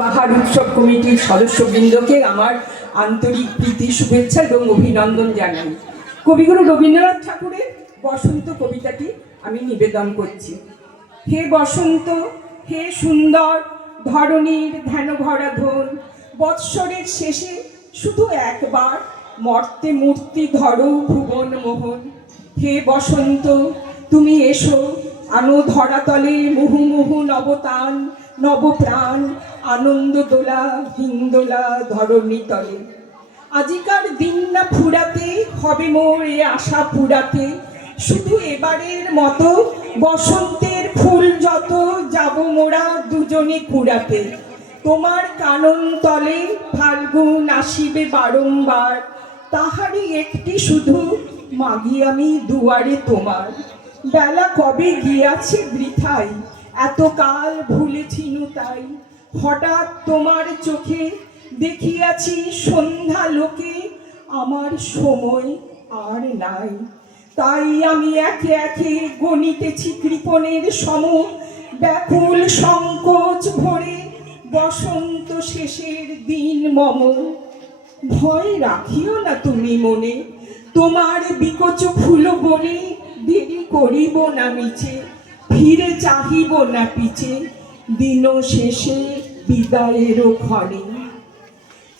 বাহার উৎসব কমিটির সদস্যবৃন্দকে আমার আন্তরিক প্রীতি, শুভেচ্ছা এবং অভিনন্দন জানাই। কবিগুরু রবীন্দ্রনাথ ঠাকুরের বসন্ত কবিতাটি আমি নিবেদন করছি। হে বসন্ত, হে সুন্দর ধরণীর ধ্যান ভরা ধন, বৎসরের শেষে শুধু একবার মর্তে মূর্তি ধরো ভুবন মোহন। হে বসন্ত, তুমি এসো, আনো ধরাতলে মুহুমুহু নবতান নবপ্রাণ, আনন্দ দোলা হিন্দোলা ধরণী তলে। আজিকার দিন না ফুরাতে, হবে মোর এ আশা পুরাতে, শুধু এবারের মতো বসন্তের ফুল যত যাব মোরা দুজনে কুড়াতে। তোমার কানন তলে ফাল্গুন আসিবে বারংবার, তাহারই একটি শুধু মাগি আমি দুয়ারে তোমার। বেলা কবে গিয়াছে বৃথাই, এতকাল ভুলেছিনু তাই, হঠাৎ তোমার চোখে দেখিয়াছি সন্ধ্যা লোকে, আমার সময় আর নাই। তাই আমি একে একে গণিতেছি কৃপণের সম, ব্যাকুল সংকোচ ভরে বসন্ত শেষের দিন মম। ভয় রাখিও না তুমি মনে, তোমার বিকচ ফুল বনে, দেরি করিব না মিছে, ফিরে চাহিব না পিছে, দিন শেষে বিদায়েরও ক্ষণে।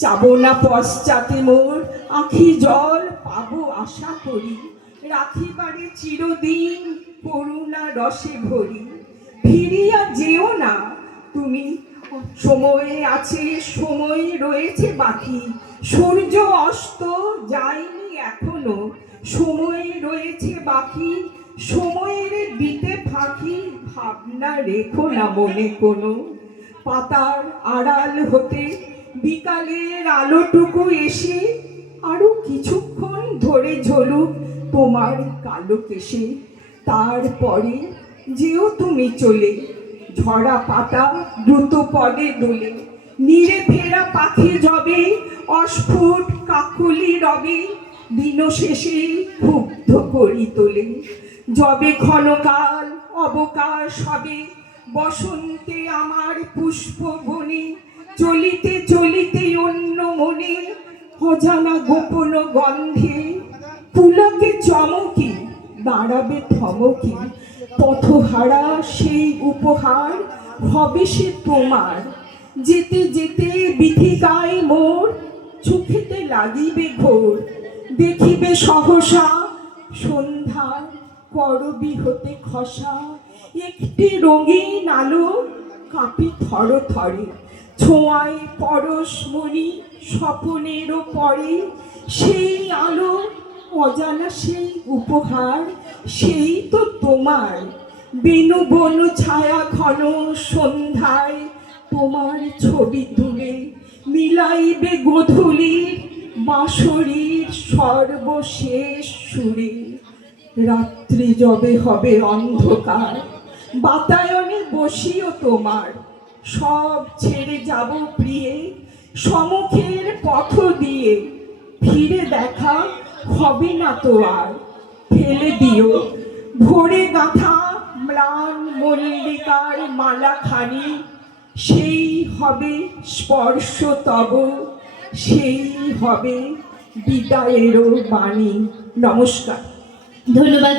চাব না পশ্চাতে মোর আখি জল, পাবো আশা করি, রাখিবারে চিরদিন করুণা রসে ভরি। ফিরিয়া যেও না তুমি, সময়ে আছে, সময় রয়েছে বাকি, সূর্য অস্ত যায়নি এখনো, সময় রয়েছে বাকি, সময়ের দিতে ফাঁকি, ভাবনা রেখো না মনে কোনো। পাতার আড়াল হতে বিকালের আলোটুকু এসে আরো কিছুক্ষণ ধরে ঝলুক তোমার কালো কেশে। তারপরে যেও তুমি চলে, ঝরা পাতা দ্রুত পদে দোলে, নীরে ফেরা পাখি যবে অস্ফুট কাকলি রবে, দিন শেষে ক্ষুব্ধ করি তোলে। যবে ক্ষণকাল অবকাশ হবে বসন্তে আমার পুষ্প বনে, চলিতে চলিতে অন্য মনে অজানা গোপন গন্ধে, পুলকে চমকি দাঁড়াবে থমকি, পথহারা সেই উপহার হবে সে তোমার। যেতে যেতে বিথিকায় মোর চোখেতে লাগিবে ঘোর, দেখিবে সহসা সন্ধ্যার করবি হতে খসা একটি রঙিন আলো, কাঁপি থর থরে, ছোঁয়ায় পরশমণি স্বপনেরও পরে। সেই আলো অজানা সেই উপহার, সেই তো তোমার। বেনু বনু ছায়া ঘন সন্ধ্যায় তোমার ছবি তুলে, মিলাইবে গোধূলির বাঁশরীর সর্বশেষ সুরে। রাত্রি যবে হবে অন্ধকার, বাতায়নে বসিও তোমার, সব ছেড়ে যাব প্রিয়ে সম্মুখের পথ দিয়ে। ফিরে দেখা হবে না তো আর, ফেলে দিও ভোরে গাঁথা ম্লান মল্লিকার মালাখানি, সেই হবে স্পর্শ তব, সেই হবে বিদায়েরও বাণী। নমস্কার। ধন্যবাদ।